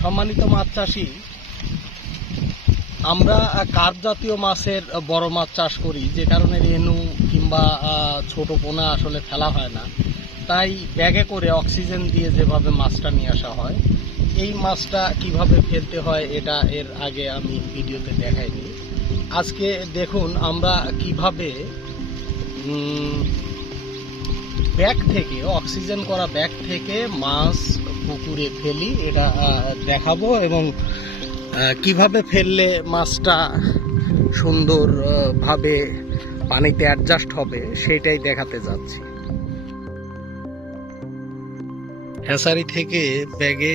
সম্মানিত মাছ চাষি, আমরা কার্প জাতীয় মাছের বড় মাছ চাষ করি, যে কারণে রেনু কিংবা ছোট পোনা আসলে ফেলা হয় না। তাই ব্যাগে করে অক্সিজেন দিয়ে যেভাবে মাছটা নিয়ে আসা হয়, এই মাছটা কিভাবে ফেলতে হয় এটা এর আগে আমি ভিডিওতে দেখাইনি। আজকে দেখুন আমরা কিভাবে ব্যাগ থেকে, অক্সিজেন করা ব্যাগ থেকে মাছ পুকুরে ফেলি, এটা দেখাবো এবং কিভাবে ফেললে মাছটা সুন্দরভাবে পানিতে অ্যাডজাস্ট হবে সেটাই দেখাতে যাচ্ছি। হ্যাচারি থেকে ব্যাগে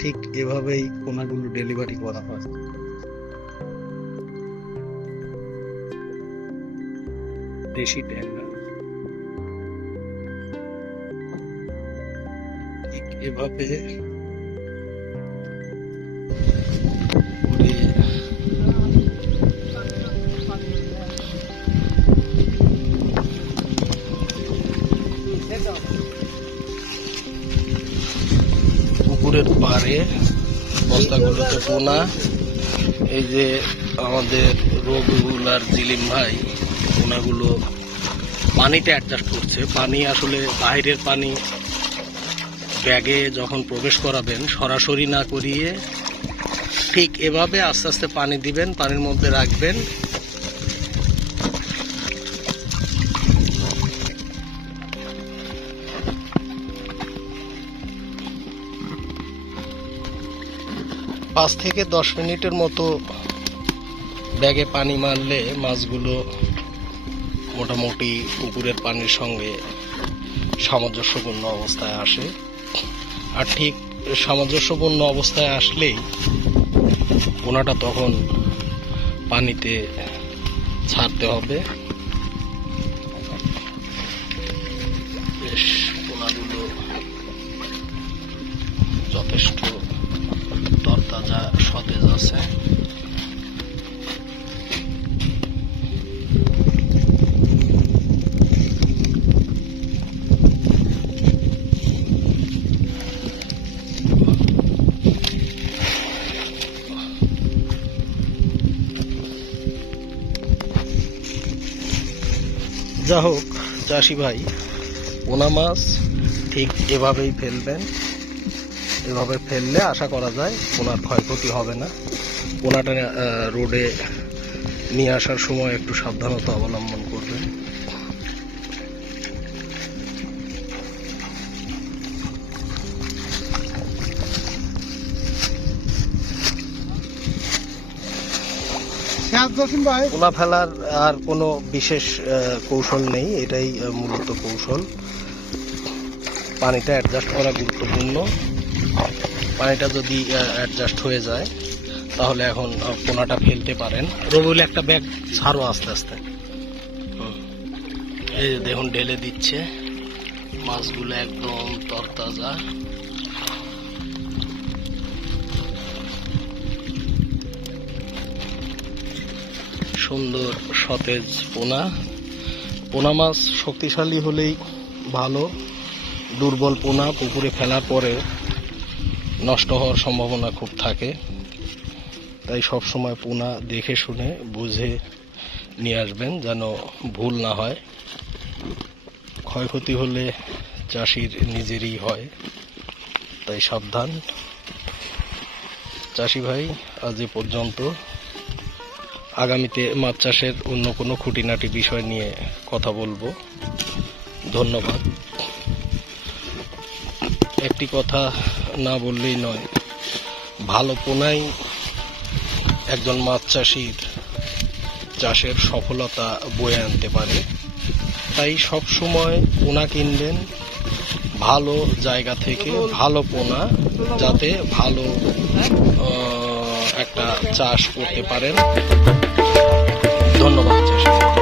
ঠিক এভাবেই পোনাগুলো ডেলিভারি করা হয়। দেশি ট্যাংরা ঠিক এভাবে পুকুরের পাড়ে বস্তাগুলোতে পোনা, এই যে আমাদের রবিউল আর জিলিম ভাই পোনাগুলো পানিতে অ্যাডজাস্ট করছে। পানি আসলে বাইরের পানি ব্যাগে যখন প্রবেশ করাবেন সরাসরি না করিয়ে ঠিক এভাবে আস্তে আস্তে পানি দিবেন, পানির মধ্যে রাখবেন। পাঁচ থেকে 10 মিনিটের মতো ব্যাগে পানি মারলে মাছগুলো মোটামুটি পুকুরের পানির সঙ্গে সামঞ্জস্যপূর্ণ অবস্থায় আসে। আর ঠিক সামঞ্জস্যপূর্ণ অবস্থায় আসলেই পোনাটা তখন পানিতে ছাড়তে হবে। বেশ পোনাগুলো যথেষ্ট তরতাজা সতেজ আছে। যা হোক চাষি ভাই, পোনা মাছ ঠিক এভাবেই ফেলবেন। এভাবে ফেললে আশা করা যায় পোনার ক্ষয়ক্ষতি হবে না। পোনাটা রোডে নিয়ে আসার সময় একটু সাবধানতা অবলম্বন করবেন। পোনা ফেলার আর কোনো বিশেষ কৌশল নেই, এটাই মূলত কৌশল। পানিটা অ্যাডজাস্ট করা গুরুত্বপূর্ণ। পানিটা যদি অ্যাডজাস্ট হয়ে যায় তাহলে এখন পোনাটা ফেলতে পারেন। রবিউল একটা ব্যাগ ছাড়ো আস্তে আস্তে। এই দেখুন ঢেলে দিচ্ছে, মাছগুলো একদম তরতাজা। সুন্দর সতেজ পোনা। পোনা মাছ শক্তিশালী হলেই ভালো। দুর্বল পোনা পুকুরে ফেলার পরেও নষ্ট হওয়ার সম্ভাবনা খুব থাকে। তাই সব সময় পোনা দেখে শুনে বুঝে নিয়ে আসবেন যেন ভুল না হয়। ক্ষয়ক্ষতি হলে চাষির নিজেরই হয়, তাই সাবধান। চাষি ভাই, আজ এ পর্যন্ত। আগামীতে মাছ চাষের অন্য কোনো খুঁটিনাটি বিষয় নিয়ে কথা বলবো। ধন্যবাদ। একটি কথা না বললেই নয়, ভালো পোনাই একজন মাছ চাষির চাষের সফলতা বয়ে আনতে পারে। তাই সব সময় পোনা কিনবেন ভালো জায়গা থেকে, ভালো পোনা, যাতে ভালো একটা চাষ করতে পারেন। ধন্যবাদ চাষি।